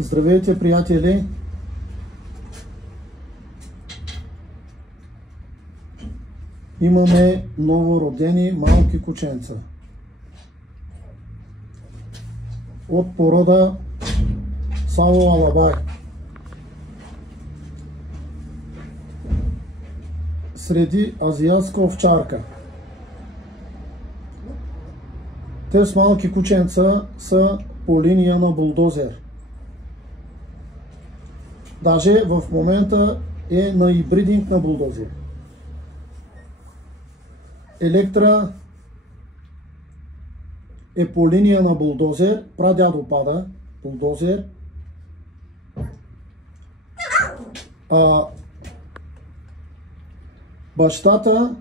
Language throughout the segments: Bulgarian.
Здравейте, приятели! Имаме новородени малки кученца от порода Саво Алабай. Среди азиатска овчарка. Тези малки кученца са по линия на булдозер. Даже в момента е на ибридинг на булдозер. Електра е по линия на булдозер, прадядо пада булдозер, а бащата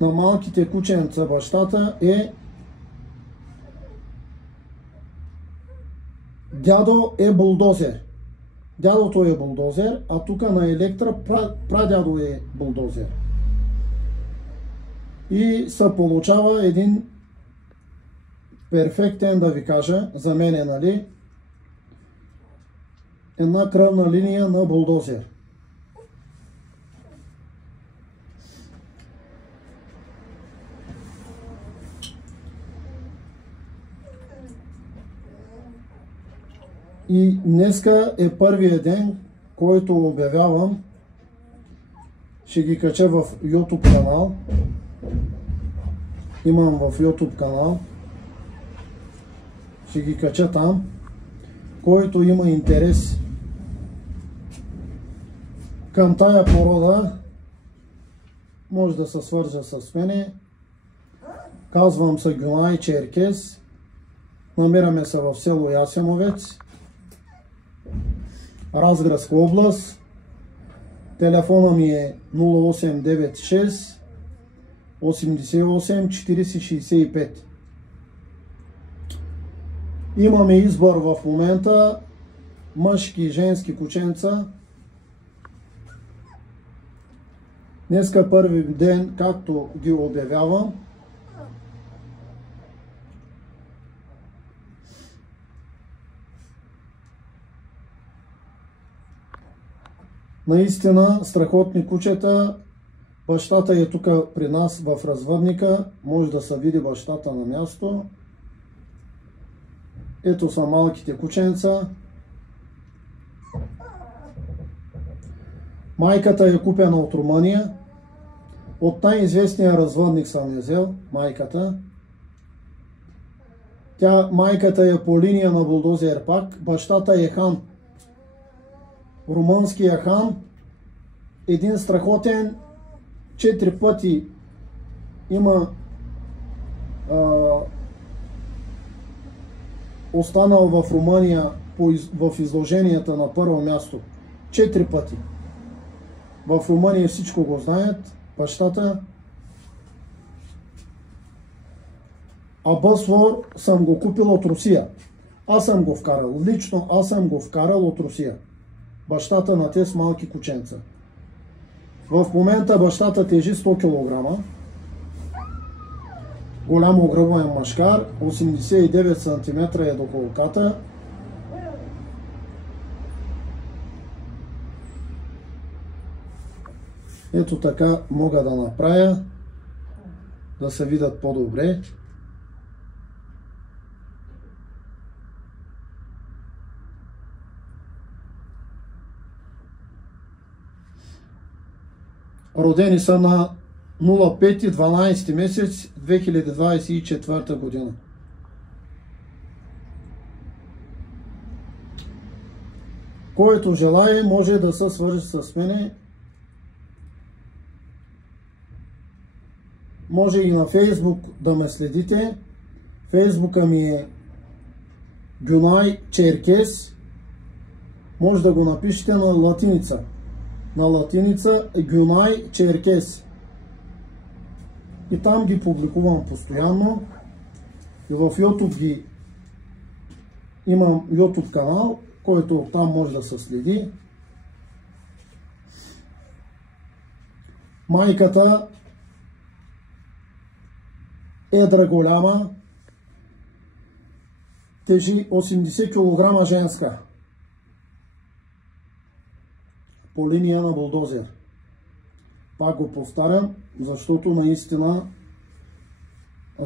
на малките кученца, бащата е дядо е булдозер. Дядото е булдозер, а тук на Електра прадядо е булдозер. И се получава един перфектен, да ви кажа, за мен е, нали, една кръвна линия на булдозер. И днеска е първия ден, който обявявам. Ще ги кача в YouTube канал. Имам в YouTube канал. Ще ги кача там. Който има интерес към тая порода, може да се свържа с мене. Казвам се Гюнай Черкес. Намираме се в село Ясеновец, Разградска област. Телефона ми е 0896 88 40 65. Имаме избор в момента мъжки и женски кученца. Днеска първи ден, както ги обявявам. Наистина страхотни кучета. Бащата е тук при нас в развъдника. Може да се види бащата на място. Ето са малките кученца. Майката е купена от Румъния. От най-известния развъдник съм я взел, майката. Майката е по линия на булдозер пак. Бащата е хан. Румънския хан. Един страхотен. 4 пъти има останал в Румъния в изложенията на първо място. 4 пъти. В Румъния всичко го знаят. Бащата. А Бъсвор съм го купил от Русия. Аз съм го вкарал. Лично аз съм го вкарал от Русия. Бащата на тези малки кученца. В момента бащата тежи 100 кг. Голям огръбен мъжкар. 89 см е до колката. Ето така мога да направя, да се видят по-добре. Родени са на 05-12 месец 2024 година. Който желае, може да се свържи с мене. Може и на Фейсбук да ме следите. Фейсбука ми е Гюнай Черкес. Може да го напишете на латиница. На латиница Гюнай Черкес. И там ги публикувам постоянно. И в YouTube ги имам YouTube канал, който там може да се следи. Майката едра голяма, тежи 80 кг женска. по линия на булдозер. Пак го повтарям, защото наистина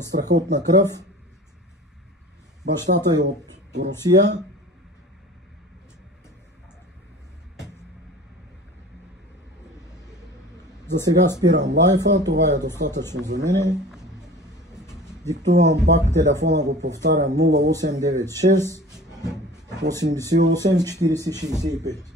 страхотна кръв. Бащата е от Русия. За сега спирам лайфа, това е достатъчно за мене. Диктувам пак телефона, го повтарям 0896 88 40 65.